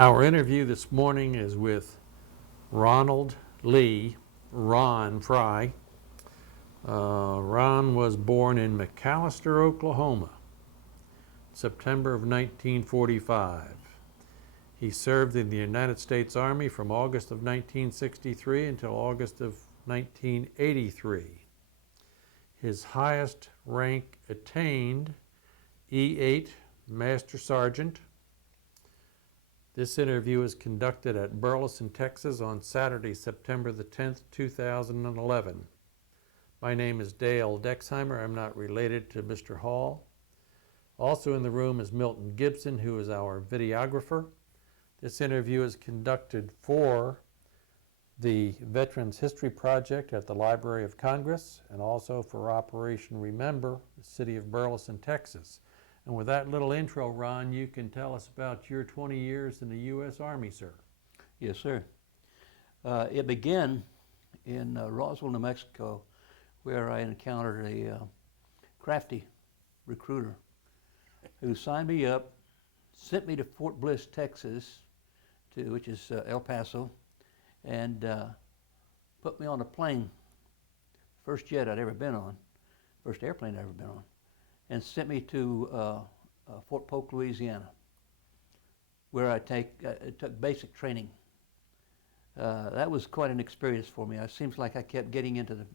Our interview this morning is with Ronald Lee, Ron Fry. Ron was born in McAlester, Oklahoma, September of 1945. He served in the United States Army from August of 1963 until August of 1983. His highest rank attained, E8 Master Sergeant. This interview is conducted at Burleson, Texas on Saturday, September the 10th, 2011. My name is Dale Dexheimer. I'm not related to Mr. Hall. Also in the room is Milton Gibson, who is our videographer. This interview is conducted for the Veterans History Project at the Library of Congress and also for Operation Remember, the city of Burleson, Texas. And with that little intro, Ron, you can tell us about your 20 years in the U.S. Army, sir. Yes, sir. It began in Roswell, New Mexico, where I encountered a crafty recruiter who signed me up, sent me to Fort Bliss, Texas, which is El Paso, and put me on a plane, first jet I'd ever been on, first airplane I'd ever been on, and sent me to Fort Polk, Louisiana, where I took basic training. That was quite an experience for me. It seems like I kept getting into the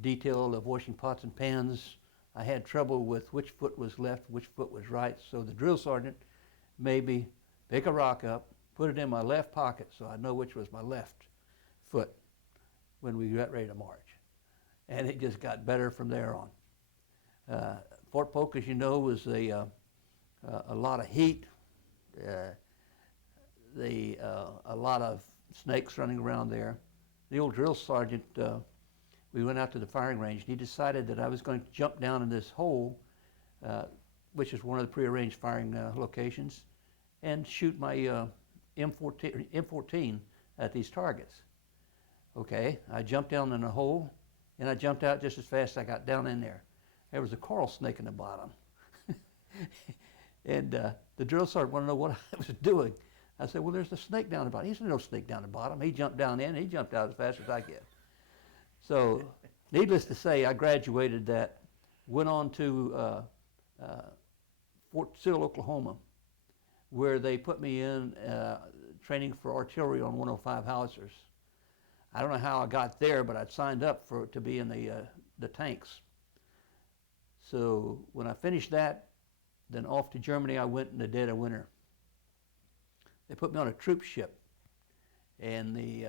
detail of washing pots and pans. I had trouble with which foot was left, which foot was right, so the drill sergeant made me pick a rock up, put it in my left pocket so I know which was my left foot when we got ready to march. And it just got better from there on. Fort Polk, as you know, was a lot of heat, a lot of snakes running around there. The old drill sergeant, we went out to the firing range, and he decided that I was going to jump down in this hole, which is one of the prearranged firing locations, and shoot my M14 at these targets. Okay, I jumped down in the hole, and I jumped out just as fast as I got down in there. There was a coral snake in the bottom. And the drill sergeant wanted to know what I was doing. I said, well, there's a snake down the bottom. He said, no snake down the bottom. He jumped down in, and he jumped out as fast as I could. So, needless to say, I graduated that, went on to Fort Sill, Oklahoma, where they put me in training for artillery on 105 howitzers. I don't know how I got there, but I'd signed up to be in the tanks. So when I finished that, then off to Germany I went in the dead of winter. They put me on a troop ship in the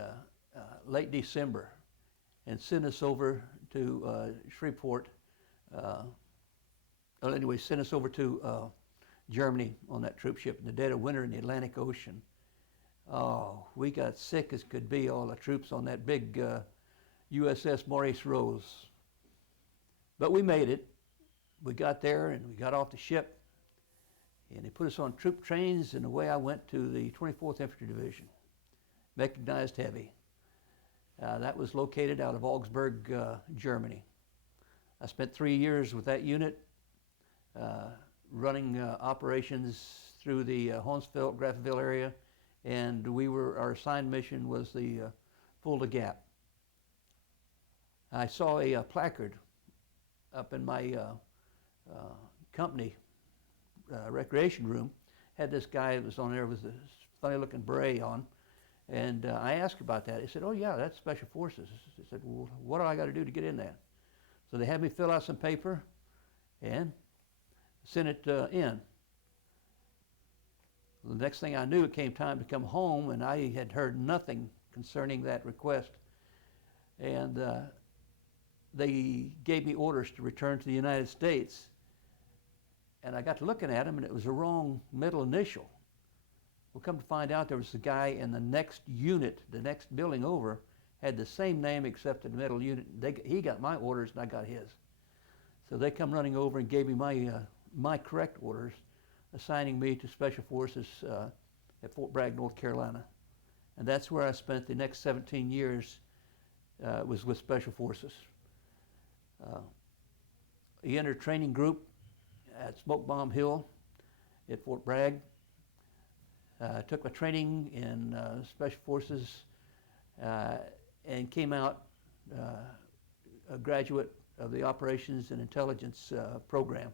late December and sent us over to Shreveport. Sent us over to Germany on that troop ship in the dead of winter in the Atlantic Ocean. Oh, we got sick as could be, all the troops on that big USS Maurice Rose. But we made it. We got there and we got off the ship, and they put us on troop trains, and away I went to the 24th Infantry Division, mechanized heavy. That was located out of Augsburg, Germany. I spent 3 years with that unit, running operations through the Honsfeld, Grafenville area, and our assigned mission was the Fulda Gap. I saw a placard up in my company recreation room, had this guy that was on there with this funny looking beret on, and I asked about that. He said, oh yeah, that's Special Forces. I said, well, what do I got to do to get in that? So they had me fill out some paper and sent it in. The next thing I knew, it came time to come home, and I had heard nothing concerning that request. And they gave me orders to return to the United States. And I got to looking at them, and it was the wrong middle initial. Well, come to find out, there was a guy in the next unit, the next building over, had the same name except in the middle unit. He got my orders, and I got his. So they come running over and gave me my correct orders, assigning me to Special Forces at Fort Bragg, North Carolina. And that's where I spent the next 17 years, was with Special Forces. He entered training group at Smoke Bomb Hill at Fort Bragg. Took my training in Special Forces and came out a graduate of the Operations and Intelligence program.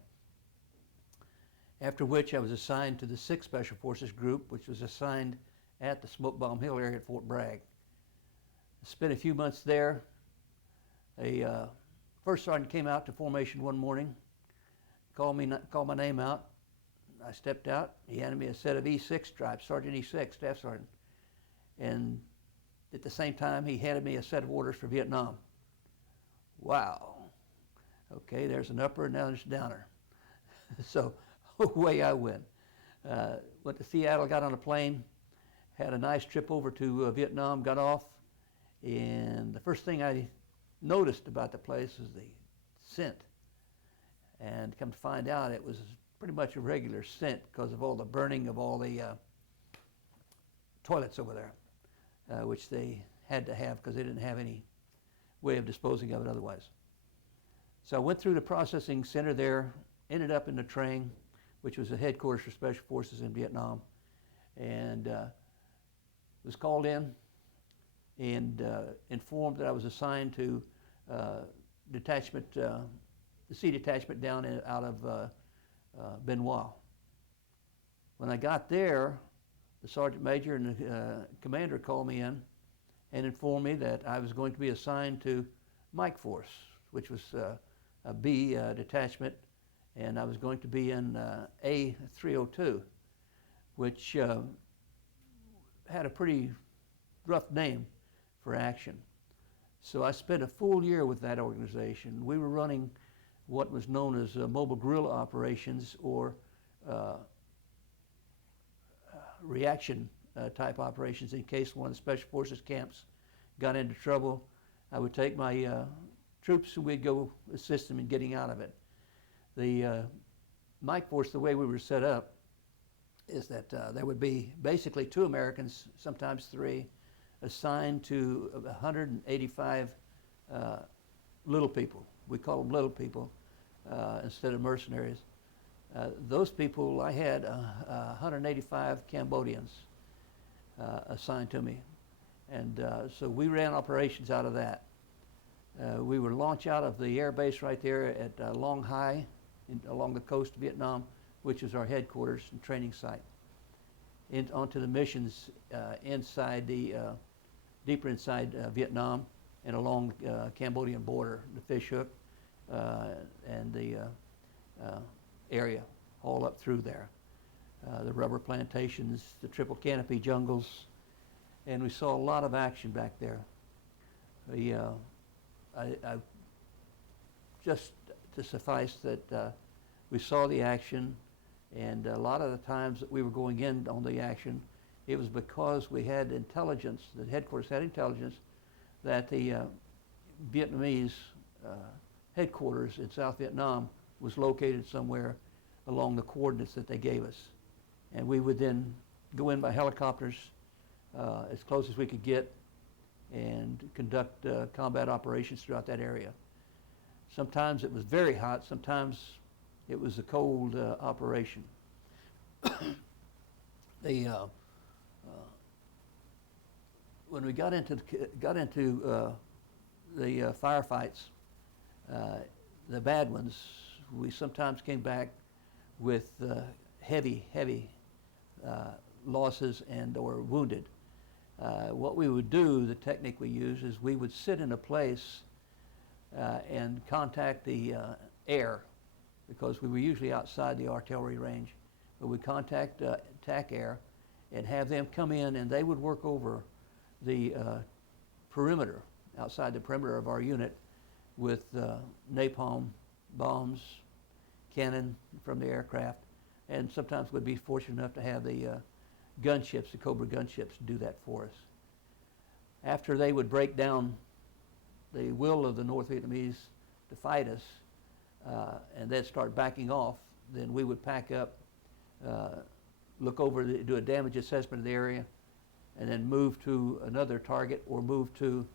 After which I was assigned to the 6th Special Forces Group, which was assigned at the Smoke Bomb Hill area at Fort Bragg. I spent a few months there. A first sergeant came out to formation one morning, called my name out. I stepped out. He handed me a set of E6 stripes, Sergeant E6, Staff Sergeant. And at the same time, he handed me a set of orders for Vietnam. Wow. Okay, there's an upper and now there's a downer. So away I went. Went to Seattle, got on a plane, had a nice trip over to Vietnam, got off, and the first thing I noticed about the place was the scent. And come to find out, it was pretty much a regular scent because of all the burning of all the toilets over there, which they had to have because they didn't have any way of disposing of it otherwise. So I went through the processing center there, ended up in the Nha Trang, which was the headquarters for Special Forces in Vietnam, and was called in and informed that I was assigned to detachment, the C detachment down out of Benoit. When I got there, the sergeant major and the commander called me in and informed me that I was going to be assigned to Mike Force, which was a B detachment, and I was going to be in A302, which had a pretty rough name for action. So I spent a full year with that organization. We were running what was known as mobile guerrilla operations or reaction type operations in case one of the Special Forces camps got into trouble. I would take my troops and we'd go assist them in getting out of it. The Mike Force, the way we were set up, is that there would be basically 2 Americans, sometimes 3, assigned to 185 little people. We call them little people instead of mercenaries. Those people, I had 185 Cambodians assigned to me. And so we ran operations out of that. We would launch out of the air base right there at Long Hai along the coast of Vietnam, which is our headquarters and training site, onto the missions inside the, deeper inside Vietnam and along the Cambodian border, the Fish Hook and the area, all up through there. The rubber plantations, the triple canopy jungles, and we saw a lot of action back there. I just to suffice that we saw the action, and a lot of the times that we were going in on the action, it was because we had intelligence, the headquarters had intelligence that the Vietnamese headquarters in South Vietnam was located somewhere along the coordinates that they gave us. And we would then go in by helicopters as close as we could get and conduct combat operations throughout that area. Sometimes it was very hot, sometimes it was a cold operation. When we got into the firefights, the bad ones, we sometimes came back with heavy losses and or wounded. What we would do, the technique we use, is we would sit in a place and contact the air, because we were usually outside the artillery range. But we contact TAC air and have them come in, and they would work over the perimeter, outside the perimeter of our unit, with napalm bombs, cannon from the aircraft, and sometimes we'd be fortunate enough to have the gunships, the Cobra gunships, do that for us. After they would break down the will of the North Vietnamese to fight us, and then start backing off, then we would pack up, look over, do a damage assessment of the area, and then move to another target or move to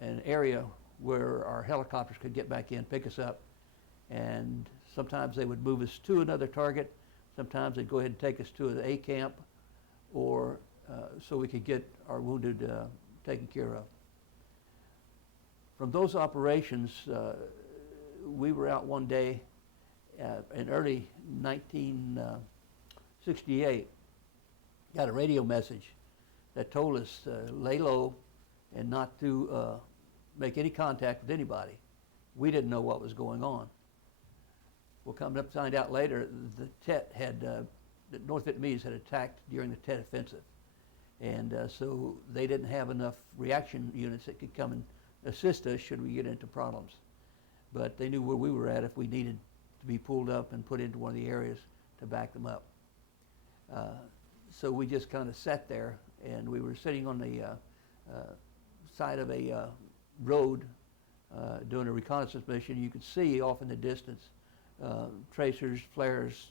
an area where our helicopters could get back in, pick us up, and sometimes they would move us to another target, Sometimes they'd go ahead and take us to an A camp, or so we could get our wounded taken care of. From those operations, we were out one day in early 1968, got a radio message that told us to lay low and not to make any contact with anybody. We didn't know what was going on. We'll come up to find out later, the Tet had, the North Vietnamese had attacked during the Tet Offensive. And so they didn't have enough reaction units that could come and assist us should we get into problems. But they knew where we were at if we needed to be pulled up and put into one of the areas to back them up. So we just kind of sat there, and we were sitting on the side of a road doing a reconnaissance mission. You could see off in the distance tracers, flares,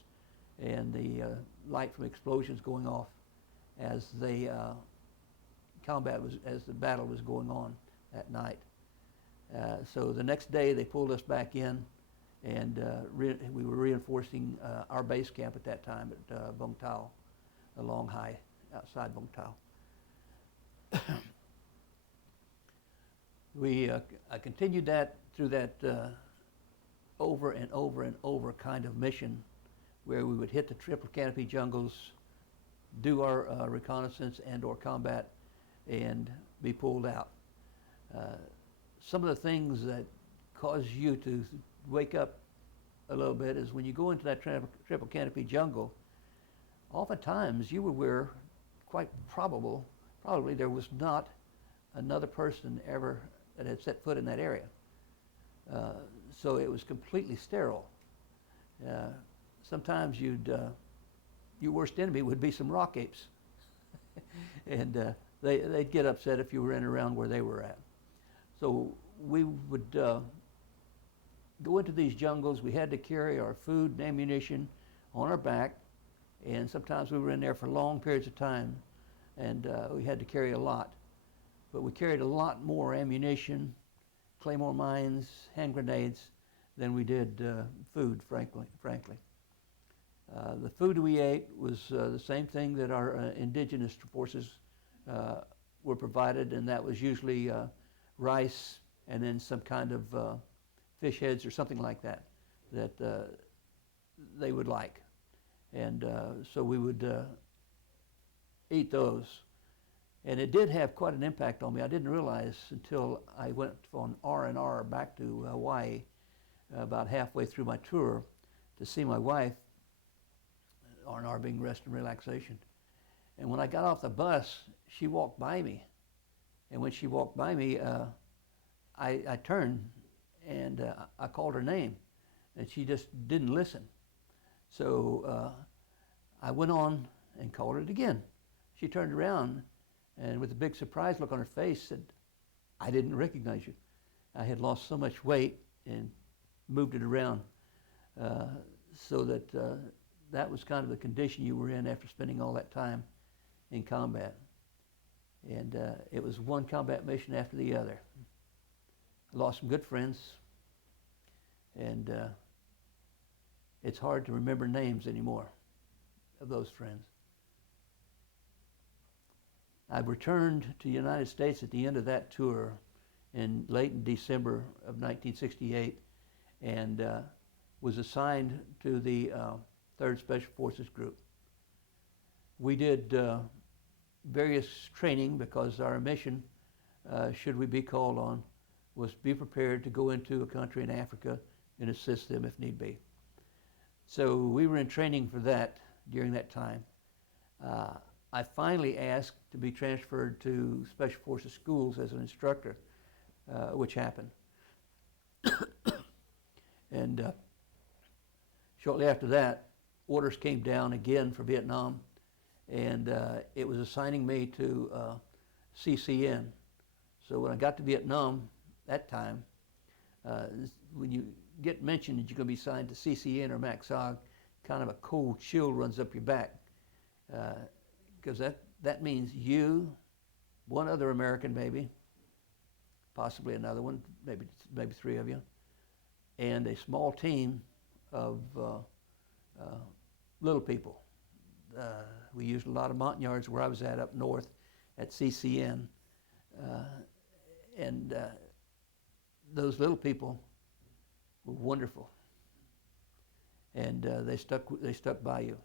and the light from explosions going off as the as the battle was going on that night. So the next day they pulled us back in, and we were reinforcing our base camp at that time at Vung Tau, a Long Hai outside Vung Tau. I continued that through that over and over and over kind of mission, where we would hit the triple canopy jungles, do our reconnaissance and or combat, and be pulled out. Some of the things that cause you to wake up a little bit is when you go into that triple canopy jungle, oftentimes you were where probably there was not another person ever that had set foot in that area. So it was completely sterile. Sometimes your worst enemy would be some rock apes. And they'd get upset if you were in around where they were at. So we would go into these jungles. We had to carry our food and ammunition on our back, and sometimes we were in there for long periods of time, and we had to carry a lot. But we carried a lot more ammunition, claymore mines, hand grenades, than we did food, frankly. The food we ate was the same thing that our indigenous forces were provided, and that was usually rice and then some kind of fish heads or something like that they would like. And so we would eat those. And it did have quite an impact on me. I didn't realize until I went on R&R back to Hawaii about halfway through my tour to see my wife, R&R being rest and relaxation. And when I got off the bus, she walked by me. And when she walked by me, I turned and I called her name, and she just didn't listen. So I went on and called it again. She turned around and with a big surprise look on her face said, "I didn't recognize you." I had lost so much weight and moved it around so that that was kind of the condition you were in after spending all that time in combat. And it was one combat mission after the other. I lost some good friends, and it's hard to remember names anymore of those friends. I returned to the United States at the end of that tour late in December of 1968, and was assigned to the 3rd Special Forces Group. We did various training because our mission, should we be called on, was be prepared to go into a country in Africa and assist them if need be. So we were in training for that during that time. I finally asked to be transferred to Special Forces schools as an instructor, which happened. And shortly after that, orders came down again for Vietnam, and it was assigning me to CCN. So when I got to Vietnam that time, when you get mentioned that you're going to be assigned to CCN or MACSOG, kind of a cold chill runs up your back, because that means you, one other American maybe, possibly another one, maybe 3 of you, and a small team of little people. We used a lot of Montagnards where I was at up north at CCN. And those little people were wonderful. And they stuck by you.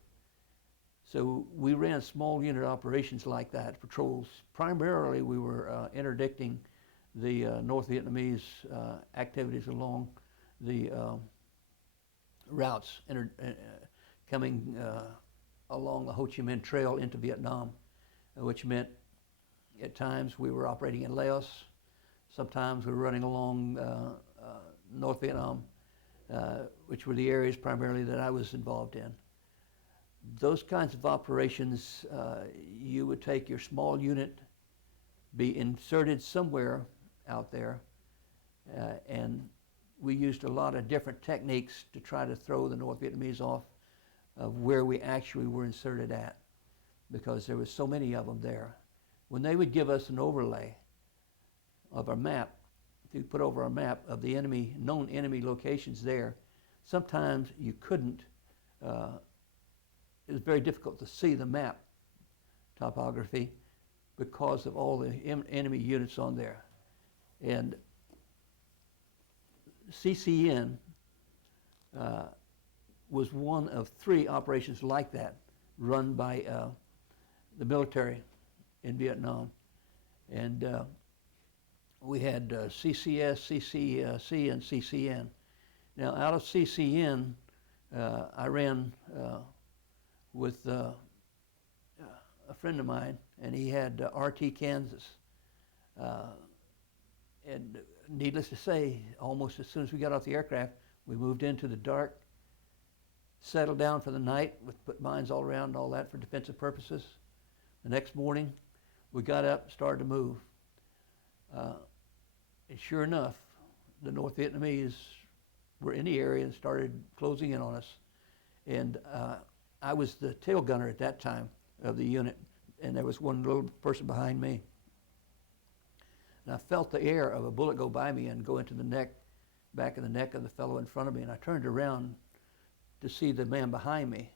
So we ran small unit operations like that, patrols. Primarily we were interdicting the North Vietnamese activities along the routes coming along the Ho Chi Minh Trail into Vietnam, which meant at times we were operating in Laos, sometimes we were running along North Vietnam, which were the areas primarily that I was involved in. Those kinds of operations, you would take your small unit, be inserted somewhere out there, and we used a lot of different techniques to try to throw the North Vietnamese off of where we actually were inserted at, because there was so many of them there. When they would give us an overlay of our map, to put over our map of the enemy, known enemy locations there, sometimes you couldn't, it was very difficult to see the map topography because of all the enemy units on there. And CCN was one of 3 operations like that run by the military in Vietnam. And we had CCS, CCC, and CCN. Now, out of CCN, I ran with a friend of mine, and he had RT Kansas. And needless to say, almost as soon as we got off the aircraft, we moved into the dark, settled down for the night, put mines all around and all that for defensive purposes. The next morning, we got up, started to move. And sure enough, the North Vietnamese were in the area and started closing in on us. And I was the tail gunner at that time of the unit, and there was one little person behind me. And I felt the air of a bullet go by me and go into the neck, back of the neck of the fellow in front of me, and I turned around to see the man behind me.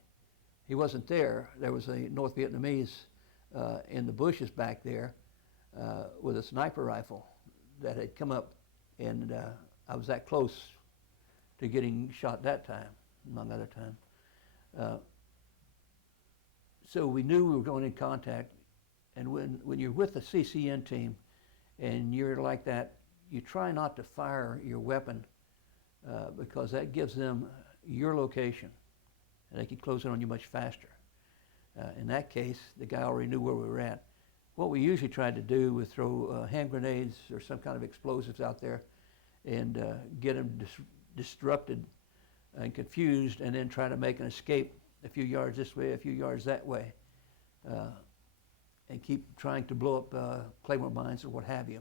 He wasn't there. There was a North Vietnamese in the bushes back there with a sniper rifle that had come up, and I was that close to getting shot that time, among other times. So we knew we were going in contact, and when you're with the CCN team and you're like that, you try not to fire your weapon because that gives them your location, and they can close in on you much faster. In that case, the guy already knew where we were at. What we usually tried to do was throw hand grenades or some kind of explosives out there and get them disrupted and confused, and then try to make an escape a few yards this way, a few yards that way, and keep trying to blow up claymore mines or what have you.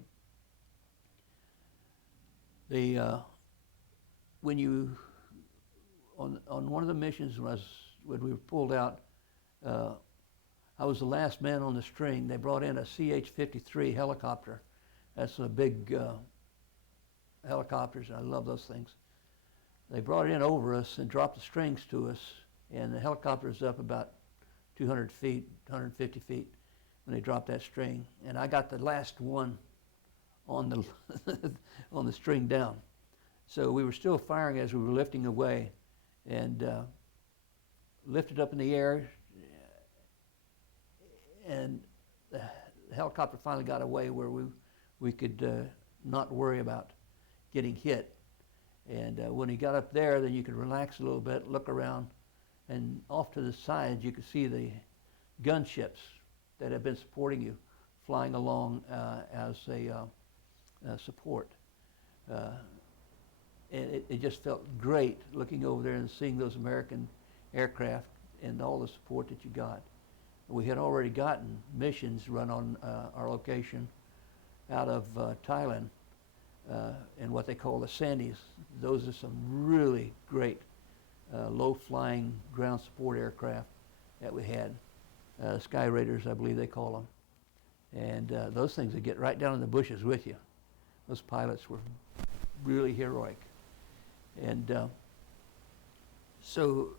When you on one of the missions when we were pulled out, I was the last man on the string. They brought in a CH-53 helicopter. That's a big helicopters, and I love those things. They brought it in over us and dropped the strings to us, and the helicopter was up about 200 feet, 150 feet when they dropped that string. And I got the last one on the on the string down. So we were still firing as we were lifting away, and lifted up in the air, and the helicopter finally got away where we could not worry about getting hit. And when he got up there, then you could relax a little bit, look around, and off to the side you could see the gunships that have been supporting you flying along as a support. And it just felt great looking over there and seeing those American aircraft and all the support that you got. We had already gotten missions run on our location out of Thailand and what they call the Sandies. Those are some really great low-flying ground support aircraft that we had. Sky Raiders, I believe they call them. And those things would get right down in the bushes with you. Those pilots were really heroic. And so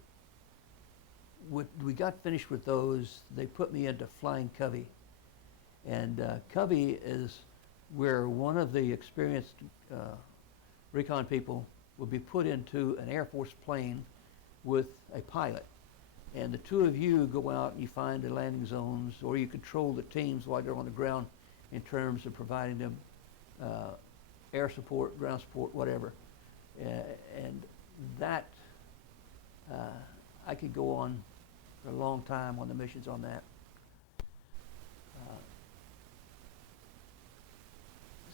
we got finished with those, they put me into flying covey. And covey is where one of the experienced recon people would be put into an Air Force plane with a pilot. And the two of you go out and you find the landing zones, or you control the teams while they're on the ground in terms of providing them air support, ground support, whatever. And that, I could go on for a long time on the missions on that.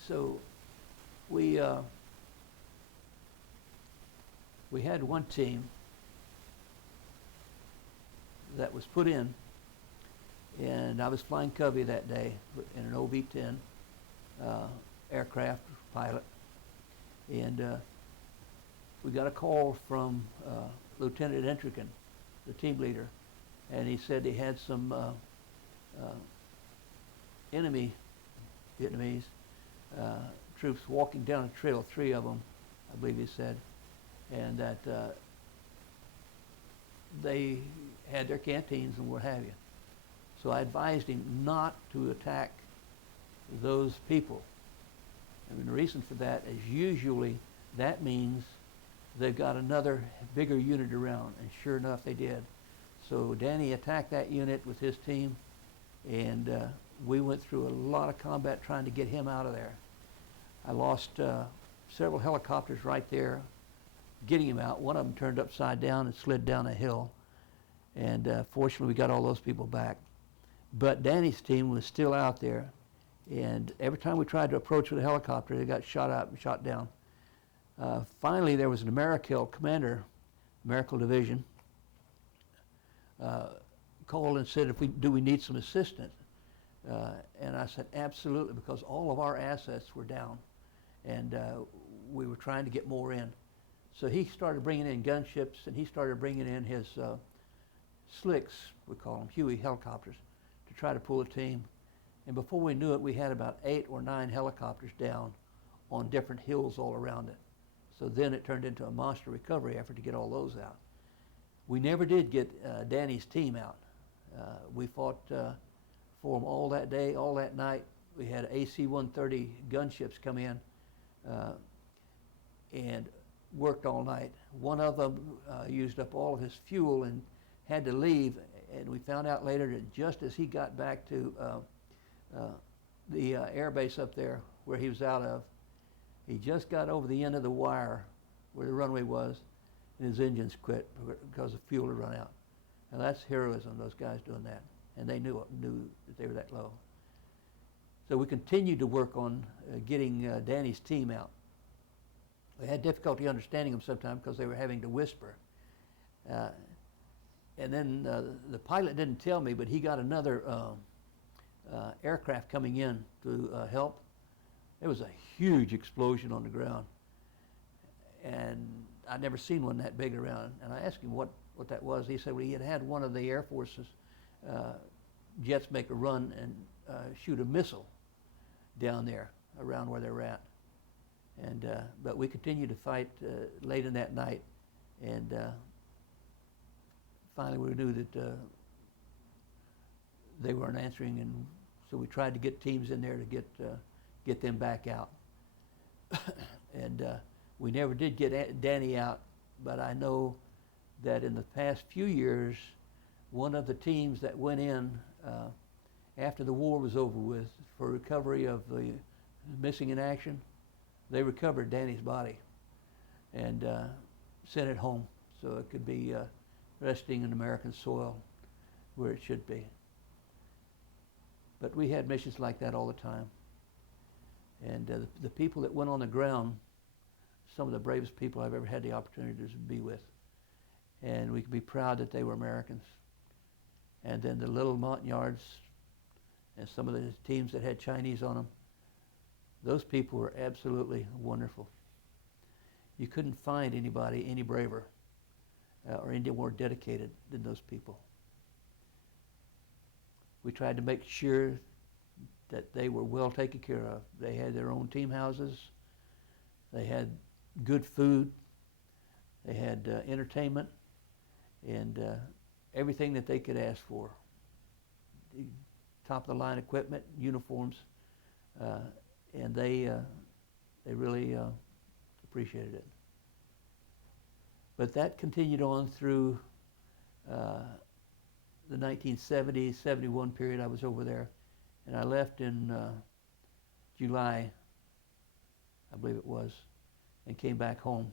So we had one team that was put in, and I was flying covey that day in an OV-10 aircraft pilot, and we got a call from Lieutenant Entrican, the team leader, and he said he had some enemy Vietnamese troops walking down a trail, 3 of them, I believe he said, and that they had their canteens and what have you. So I advised him not to attack those people. And the reason for that is usually that means they've got another bigger unit around, and sure enough they did. So Danny attacked that unit with his team, and we went through a lot of combat trying to get him out of there. I lost several helicopters right there getting him out. One of them turned upside down and slid down a hill, and fortunately we got all those people back. But Danny's team was still out there, and every time we tried to approach with a helicopter, they got shot up and shot down. Finally, there was an AmeriCorps commander, AmeriCorps Division, called and said, do we need some assistance? And I said, absolutely, because all of our assets were down, and we were trying to get more in. So he started bringing in gunships, and he started bringing in his slicks, we call them, Huey helicopters, to try to pull a team. And before we knew it, we had about 8 or 9 helicopters down on different hills all around it. So then it turned into a monster recovery effort to get all those out. We never did get Danny's team out. We fought for them all that day, all that night. We had AC-130 gunships come in and worked all night. One of them used up all of his fuel and had to leave, and we found out later that just as he got back to the air base up there where he was out of, he just got over the end of the wire where the runway was, and his engines quit because the fuel had run out. And that's heroism, those guys doing that. And they knew that they were that low. So we continued to work on getting Danny's team out. We had difficulty understanding them sometimes because they were having to whisper. And then the pilot didn't tell me, but he got another aircraft coming in to help. There was a huge explosion on the ground, and I'd never seen one that big around. And I asked him what that was. He said, well, he had one of the Air Force's jets make a run and shoot a missile down there around where they're at. And but we continued to fight late in that night, and finally we knew that they weren't answering, and so we tried to get teams in there to get them back out. And we never did get Danny out, but I know that in the past few years, one of the teams that went in after the war was over with for recovery of the missing in action, they recovered Danny's body and sent it home so it could be resting in American soil where it should be. But we had missions like that all the time. And the people that went on the ground, some of the bravest people I've ever had the opportunity to be with. And we could be proud that they were Americans. And then the little Montagnards and some of the teams that had Chinese on them, those people were absolutely wonderful. You couldn't find anybody any braver or any more dedicated than those people. We tried to make sure that they were well taken care of. They had their own team houses. They had good food. They had entertainment. And everything that they could ask for. The top of the line equipment, uniforms, and they really appreciated it. But that continued on through the 1970, 71 period. I was over there, and I left in July, I believe it was, and came back home,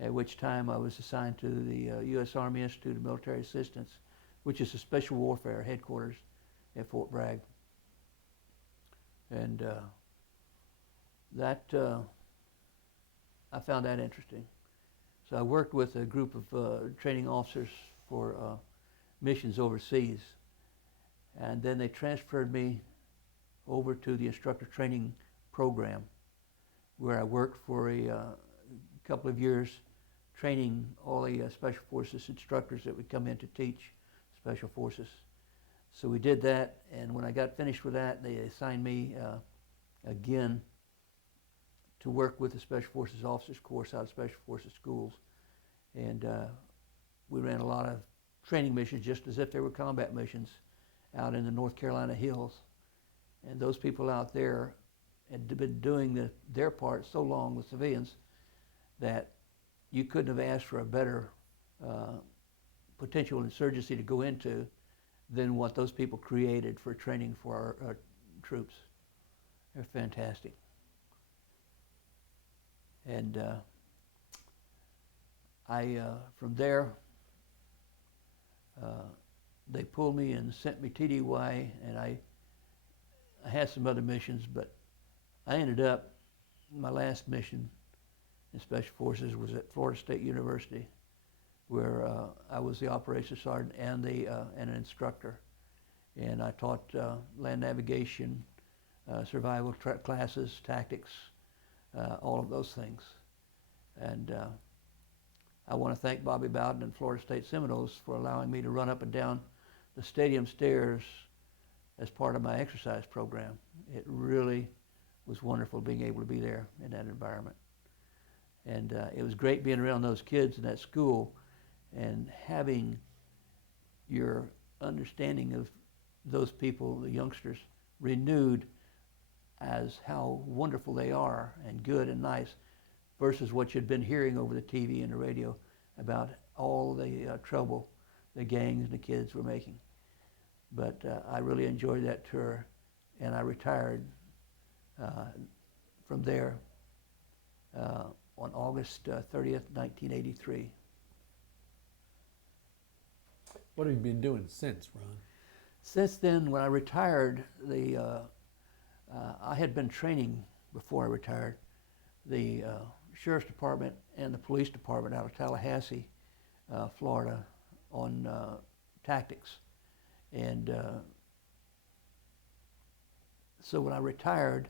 at which time I was assigned to the U.S. Army Institute of Military Assistance, which is a special warfare headquarters at Fort Bragg. And I found that interesting. So I worked with a group of training officers for missions overseas. And then they transferred me over to the instructor training program, where I worked for a couple of years training all the Special Forces instructors that would come in to teach Special Forces. So we did that, and when I got finished with that, they assigned me again to work with the Special Forces Officers course out of Special Forces schools. And we ran a lot of training missions just as if they were combat missions out in the North Carolina hills. And those people out there had been doing their part so long with civilians that you couldn't have asked for a better potential insurgency to go into than what those people created for training for our troops. They're fantastic. And from there, they pulled me and sent me TDY, and I had some other missions, but I ended up, my last mission in Special Forces was at Florida State University, where I was the operations sergeant and an instructor. And I taught land navigation, survival classes, tactics, all of those things. And I want to thank Bobby Bowden and Florida State Seminoles for allowing me to run up and down the stadium stairs as part of my exercise program. It really was wonderful being able to be there in that environment. And it was great being around those kids in that school and having your understanding of those people, the youngsters, renewed as how wonderful they are and good and nice versus what you'd been hearing over the TV and the radio about all the trouble the gangs and the kids were making. But I really enjoyed that tour, and I retired from there on August 30th, 1983. What have you been doing since, Ron? Since then, when I retired, I had been training before I retired the Sheriff's Department and the Police Department out of Tallahassee, Florida, on tactics. And so when I retired,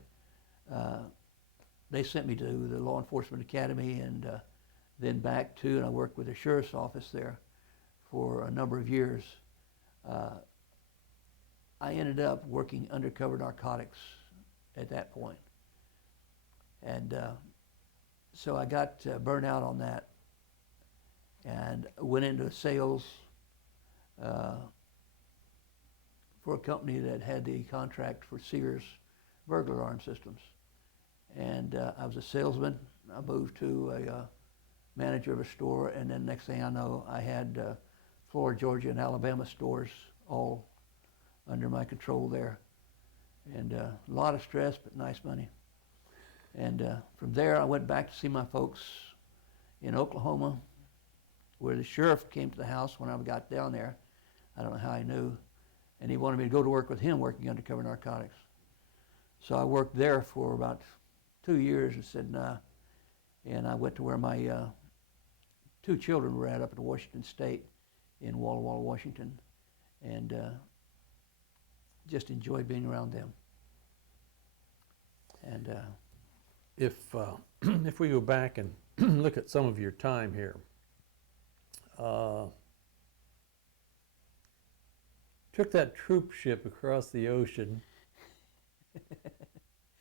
they sent me to the Law Enforcement Academy and then back to, and I worked with the Sheriff's Office there for a number of years. I ended up working undercover narcotics at that point. And so I got burnt out on that and went into sales for a company that had the contract for Sears burglar alarm systems. And I was a salesman. I moved to a manager of a store, and then next thing I know, I had Florida, Georgia, and Alabama stores all under my control there. And a lot of stress, but nice money. And from there, I went back to see my folks in Oklahoma, where the sheriff came to the house when I got down there. I don't know how he knew. And he wanted me to go to work with him working undercover narcotics. So I worked there for about 2 years and said, nah. And I went to where my 2 children were at up in Washington State in Walla Walla, Washington. And just enjoyed being around them. And if we go back and look at some of your time here, took that troop ship across the ocean.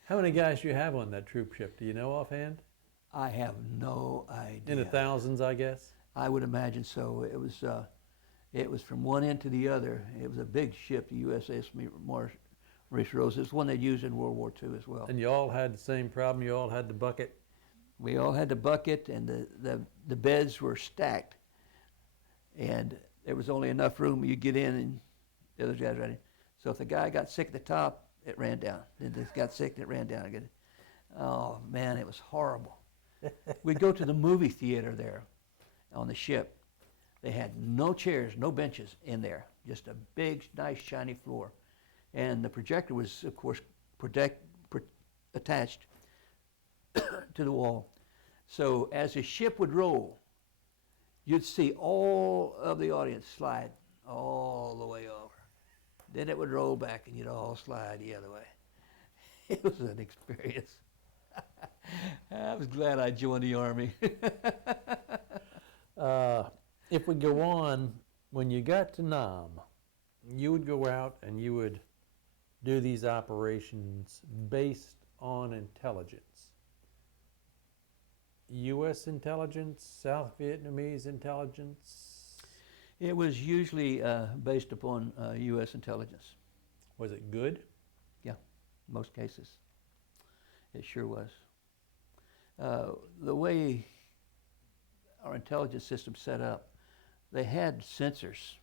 How many guys do you have on that troop ship? Do you know offhand? I have no idea. In the thousands, I guess? I would imagine so. It was It was from one end to the other. It was a big ship, the USS Maurice Rose. It's one they used in World War II as well. And you all had the same problem? You all had the bucket? We all had the bucket, and the beds were stacked. And there was only enough room. You get in, and the other guys ran in. So if the guy got sick at the top, it ran down. Then this got sick, and it ran down again. Oh, man, it was horrible. We'd go to the movie theater there on the ship. They had no chairs, no benches in there, just a big, nice, shiny floor. And the projector was, of course, attached to the wall. So as the ship would roll, you'd see all of the audience slide all the way over. Then it would roll back and you'd all slide the other way. It was an experience. I was glad I joined the Army. If we go on, when you got to Nam, you would go out and you would do these operations based on intelligence. U.S. intelligence, South Vietnamese intelligence? It was usually based upon U.S. intelligence. Was it good? Yeah, most cases. It sure was. The way our intelligence system set up, they had sensors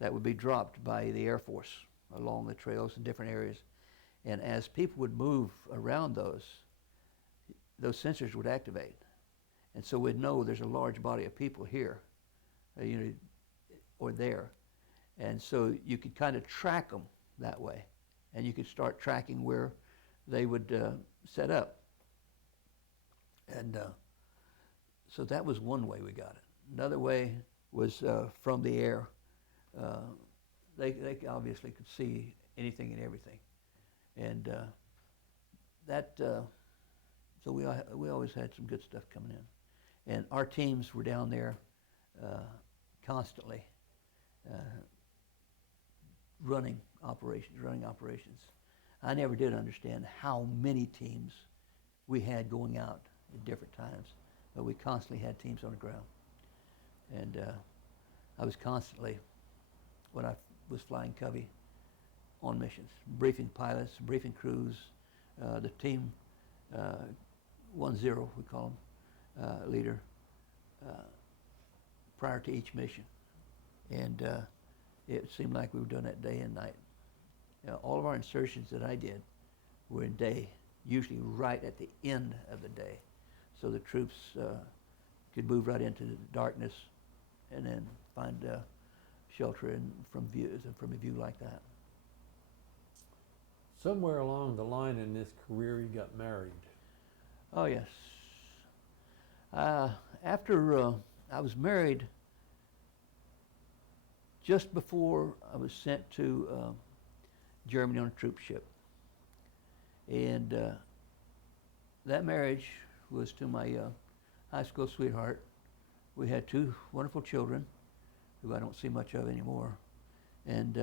that would be dropped by the Air Force along the trails in different areas. And as people would move around those sensors would activate. And so we'd know there's a large body of people here, or there. And so you could kind of track them that way. And you could start tracking where they would set up. And so that was one way we got it. Another way was from the air. They obviously could see anything and everything. And so we always had some good stuff coming in. And our teams were down there constantly running operations. I never did understand how many teams we had going out at different times, but we constantly had teams on the ground. And I was constantly, when I was flying Covey, on missions, briefing pilots, briefing crews, the team 1-0, we call them, leader, prior to each mission. And it seemed like we were doing that day and night. All of our insertions that I did were in day, usually right at the end of the day, so the troops could move right into the darkness and then find shelter from a view like that. Somewhere along the line in this career, you got married. Oh, yes. After I was married, just before I was sent to Germany on a troop ship. And that marriage was to my high school sweetheart. We had 2 wonderful children, who I don't see much of anymore. And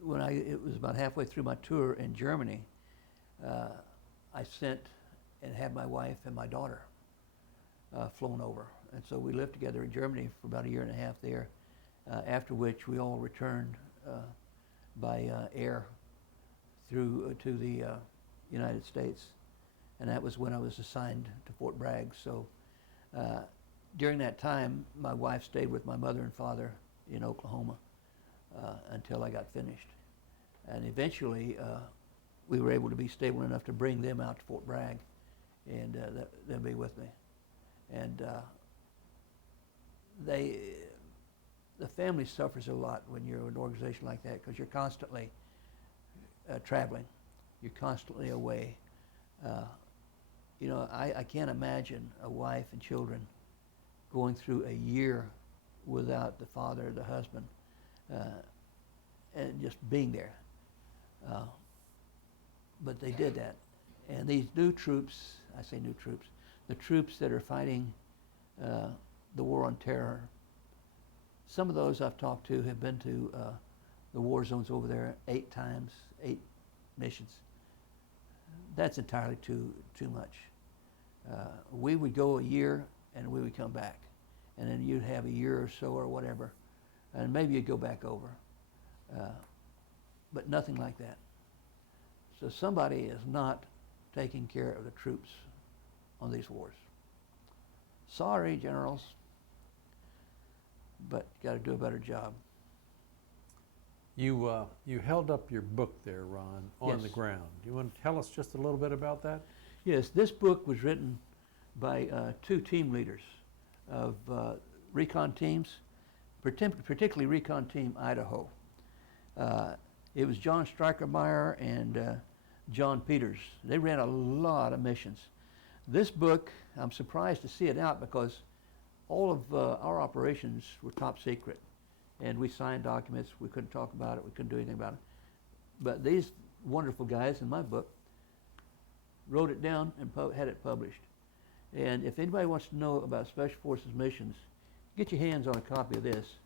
it was about halfway through my tour in Germany, I sent and had my wife and my daughter flown over. And so we lived together in Germany for about 1.5 years there, after which we all returned by air through to the United States. And that was when I was assigned to Fort Bragg. So during that time, my wife stayed with my mother and father in Oklahoma until I got finished. And eventually, we were able to be stable enough to bring them out to Fort Bragg, and they'll be with me. And the family suffers a lot when you're in an organization like that, because you're constantly traveling. You're constantly away. I can't imagine a wife and children going through a year without the father or the husband and just being there. But they did that. And these new troops, I say new troops, the troops that are fighting the war on terror, some of those I've talked to have been to the war zones over there 8 times, 8 missions. That's entirely too much. We would go a year and we would come back. and then you'd have a year or so or whatever, and maybe you'd go back over. But nothing like that. So somebody is not taking care of the troops on these wars. Sorry, generals, but you got to do a better job. You held up your book there, Ron, on the Yes. ground. You want to tell us just a little bit about that? Yes, this book was written by two team leaders of recon teams, particularly Recon Team Idaho. It was John Strykermeyer and John Peters. They ran a lot of missions. This book, I'm surprised to see it out because all of our operations were top secret. And we signed documents. We couldn't talk about it. We couldn't do anything about it. But these wonderful guys in my book wrote it down and had it published. And if anybody wants to know about Special Forces missions, get your hands on a copy of this,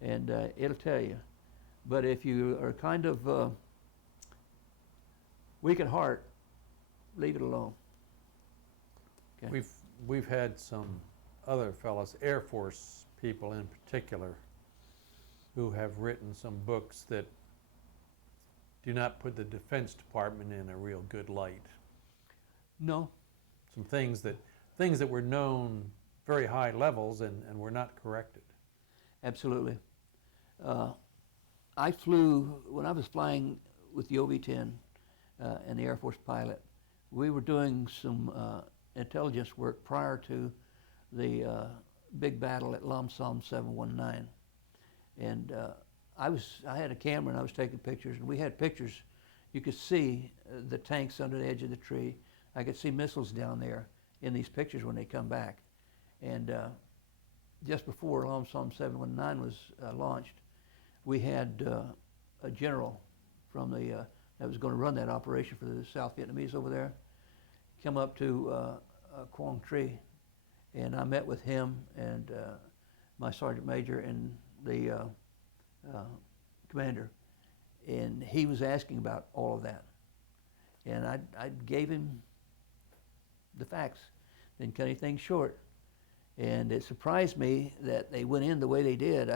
and it'll tell you. But if you are kind of weak at heart, leave it alone. Okay. We've had some other fellows, Air Force people in particular, who have written some books that do not put the Defense Department in a real good light. No. Some things that were known very high levels and were not corrected. Absolutely. I flew, when I was flying with the OV-10 and the Air Force pilot, we were doing some intelligence work prior to the big battle at Lomsom 719. And I had a camera and I was taking pictures, and we had pictures. You could see the tanks under the edge of the tree. I could see missiles down there in these pictures when they come back. And just before Lomsom 719 was launched, we had a general from the that was going to run that operation for the South Vietnamese over there come up to Quang Tri, and I met with him and my sergeant major and the commander, and he was asking about all of that, and I gave him the facts, didn't cut anything short, and it surprised me that they went in the way they did.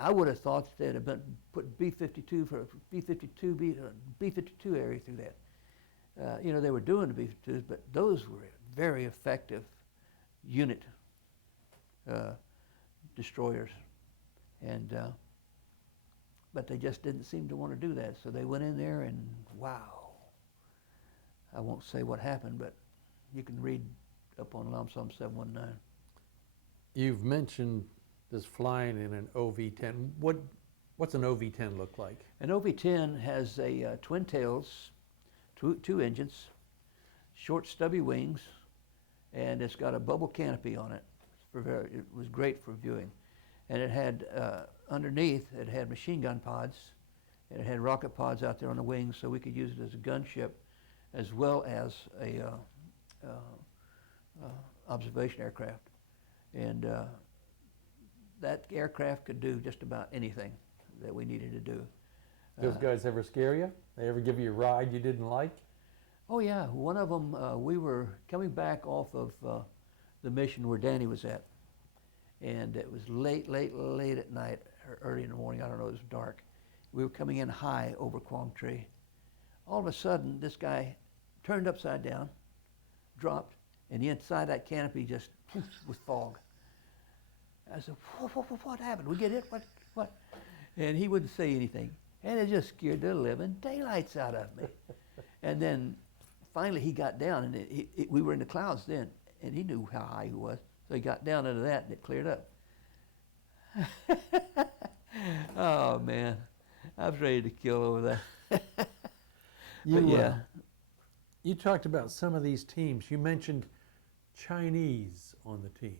I would have thought they'd have been put B-52 for B-52 area through that. You know, they were doing the B-52s, but those were very effective unit destroyers, and but they just didn't seem to want to do that. So they went in there, and wow! I won't say what happened, but you can read up on Lomsom 719. You've mentioned this flying in an OV-10. What's an OV-10 look like? An OV-10 has a twin tails, two engines, short stubby wings, and it's got a bubble canopy on it. It was great for viewing. And it had, underneath, it had machine gun pods, and it had rocket pods out there on the wings, so we could use it as a gunship as well as a observation aircraft. And that aircraft could do just about anything that we needed to do. Those guys ever scare you? They ever give you a ride you didn't like? Oh yeah, one of them, we were coming back off of the mission where Danny was at, and it was late at night, or early in the morning, I don't know, it was dark. We were coming in high over Quang Tri. All of a sudden, this guy turned upside down, dropped, and the inside of that canopy just poof, with fog. I said, what happened? We get hit? What? And he wouldn't say anything. And it just scared the living daylights out of me. And then finally he got down, and we were in the clouds then, and he knew how high he was. So he got down into that, and it cleared up. Oh, man. I was ready to kill over that. You talked about some of these teams. You mentioned Chinese on the teams.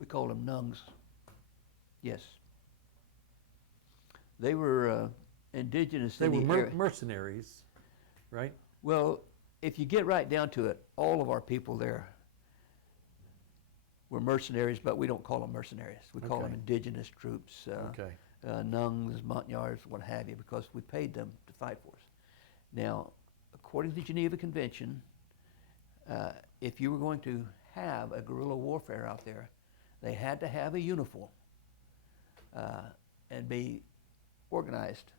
We called them Nungs. Yes. They were indigenous. They were mercenaries, right? Well, if you get right down to it, all of our people there were mercenaries, but we don't call them mercenaries. We call them indigenous troops, Nungs, Montagnards, what have you, because we paid them to fight for us. Now, according to the Geneva Convention, if you were going to have a guerrilla warfare out there, they had to have a uniform and be organized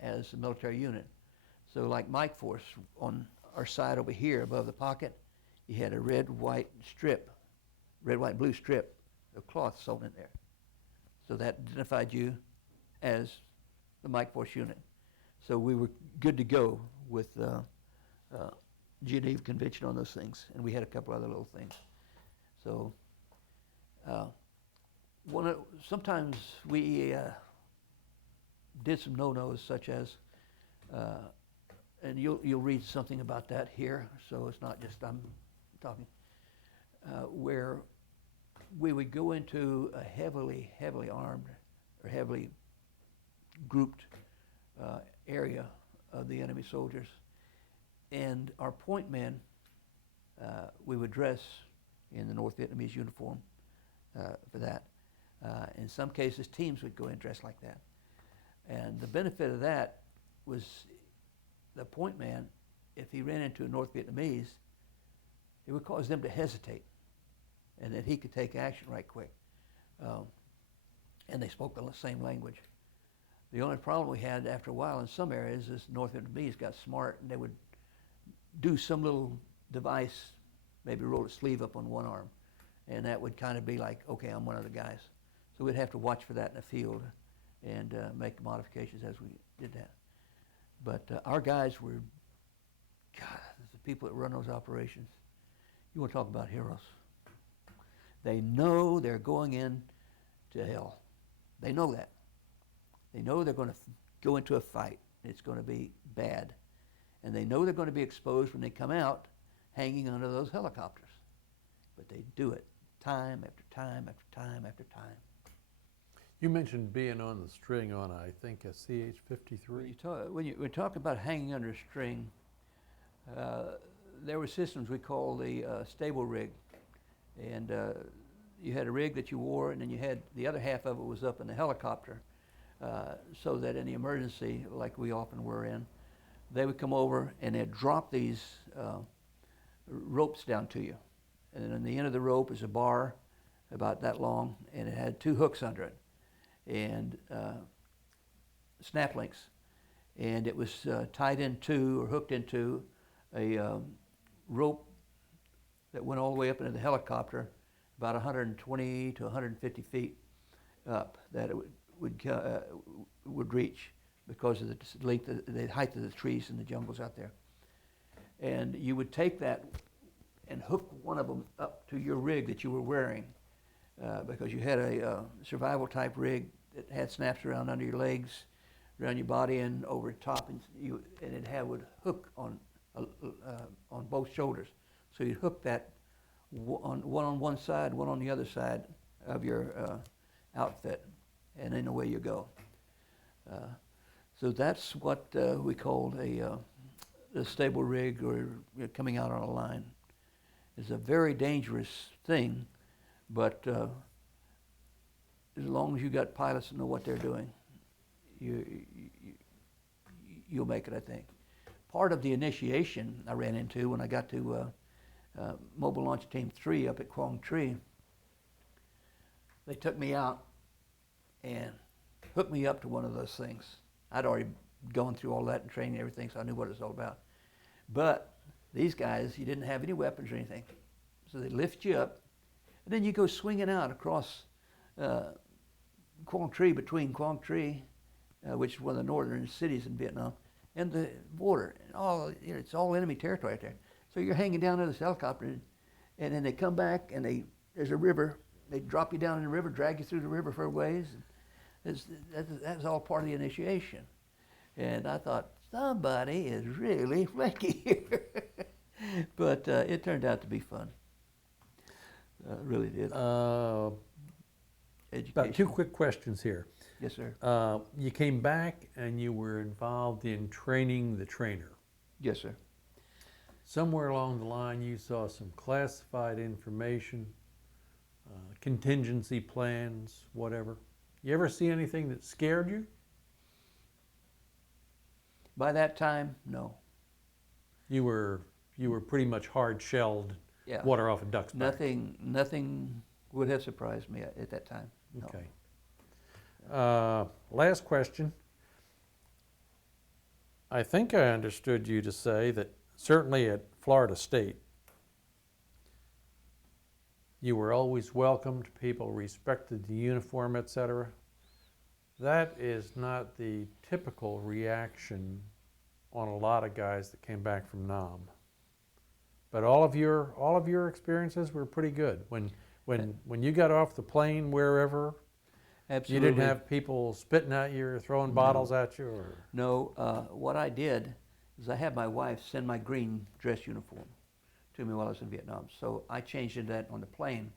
as a military unit. So like Mike Force, on our side over here above the pocket, you had a red, white, blue strip of cloth sewn in there. So that identified you as the Mike Force unit. So we were good to go with Geneva Convention on those things, and we had a couple other little things. So sometimes we did some no-nos, such as, and you'll read something about that here, so it's not just I'm talking, where we would go into a heavily armed or heavily grouped area of the enemy soldiers, and our point men, we would dress in the North Vietnamese uniform for that. In some cases, teams would go in dressed like that. And the benefit of that was the point man, if he ran into a North Vietnamese, it would cause them to hesitate, and that he could take action right quick. And they spoke the same language. The only problem we had after a while in some areas is North Vietnamese got smart, and they would do some little device, maybe roll a sleeve up on one arm, and that would kind of be like, okay, I'm one of the guys. So we'd have to watch for that in the field and make modifications as we did that. But our guys were, God, the people that run those operations, you want to talk about heroes. They know they're going in to hell. They know that. They know they're going to go into a fight. It's going to be bad. And they know they're going to be exposed when they come out hanging under those helicopters. But they do it time after time after time after time. You mentioned being on the string on, I think, a CH-53. When you talk about hanging under a string, there were systems we call the stable rig. And you had a rig that you wore, and then you had the other half of it was up in the helicopter, so that in the emergency, like we often were in, they would come over and they'd drop these ropes down to you. And then on the end of the rope is a bar about that long, and it had two hooks under it, and snap links. And it was tied into or hooked into a rope that went all the way up into the helicopter, about 120 to 150 feet up, that it would reach because of the length, the height of the trees and the jungles out there. And you would take that and hook one of them up to your rig that you were wearing, because you had a survival type rig that had snaps around under your legs, around your body, and over top, and it would hook on both shoulders. So you'd hook that one on one side, one on the other side of your outfit, and then away you go. So that's what we called a stable rig, or coming out on a line. It's a very dangerous thing, but as long as you got pilots that know what they're doing, you'll make it, I think. Part of the initiation I ran into when I got to Mobile Launch Team 3 up at Quang Tri, they took me out and hooked me up to one of those things. I'd already gone through all that and training and everything, so I knew what it was all about. But these guys, you didn't have any weapons or anything. So they lift you up, and then you go swinging out across Quang Tri, between Quang Tri, which is one of the northern cities in Vietnam, and the border. And it's all enemy territory out there. So you're hanging down in this helicopter, and then they come back, and there's a river. They drop you down in the river, drag you through the river for a ways. That's all part of the initiation. And I thought, somebody is really flaky here. But it turned out to be fun. Really did. Education. About two quick questions here. Yes, sir. You came back and you were involved in training the trainer. Yes, sir. Somewhere along the line you saw some classified information, contingency plans, whatever. You ever see anything that scared you? By that time, no. You were pretty much hard-shelled, Yeah. water off a duck's back. Nothing would have surprised me at that time. No. Okay. Last question. I think I understood you to say that certainly at Florida State, you were always welcomed, people respected the uniform, etc. That is not the typical reaction on a lot of guys that came back from Nam. But all of your experiences were pretty good. When you got off the plane wherever, Absolutely. you didn't have people spitting at you or throwing bottles at you? Or? No, what I did is I had my wife send my green dress uniform to me while I was in Vietnam. So I changed into that on the plane.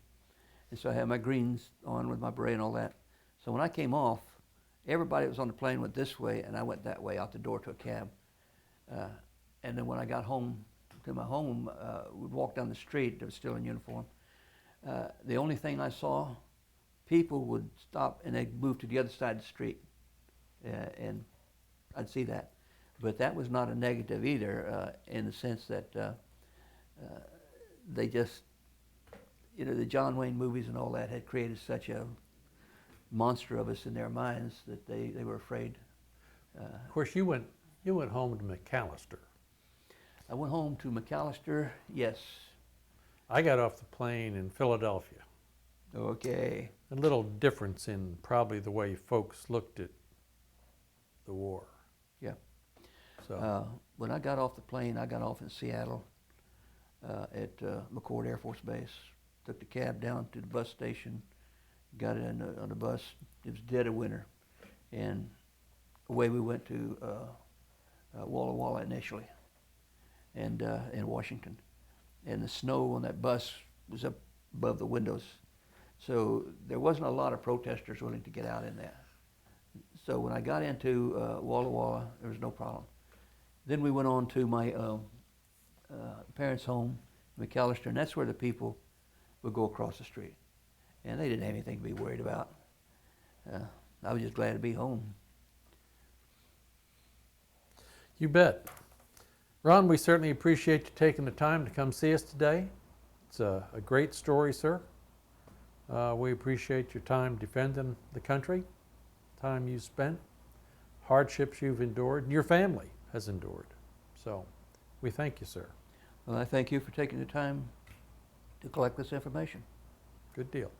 And so I had my greens on with my beret and all that. So when I came off, everybody that was on the plane went this way, and I went that way out the door to a cab. And then when I got home, to my home, we'd walk down the street, they were still in uniform. The only thing I saw, people would stop and they'd move to the other side of the street. And I'd see that. But that was not a negative either, in the sense that they just, the John Wayne movies and all that had created such a monster of us in their minds that they were afraid. Of course, you went home to McAllister. I went home to McAllister, yes. I got off the plane in Philadelphia. Okay. A little difference in probably the way folks looked at the war. Yeah. So when I got off the plane, I got off in Seattle at McCord Air Force Base. Took the cab down to the bus station, got in on the bus. It was dead of winter, and away we went to Walla Walla initially, and in Washington. And the snow on that bus was up above the windows, so there wasn't a lot of protesters willing to get out in that. So when I got into Walla Walla, there was no problem. Then we went on to my parents' home, McAllister, and that's where the people would go across the street. And they didn't have anything to be worried about. I was just glad to be home. you bet. Ron, we certainly appreciate you taking the time to come see us today. It's a great story, sir. We appreciate your time defending the country, time you spent, hardships you've endured, and your family has endured. So we thank you, sir. Well, I thank you for taking the time to collect this information. Good deal.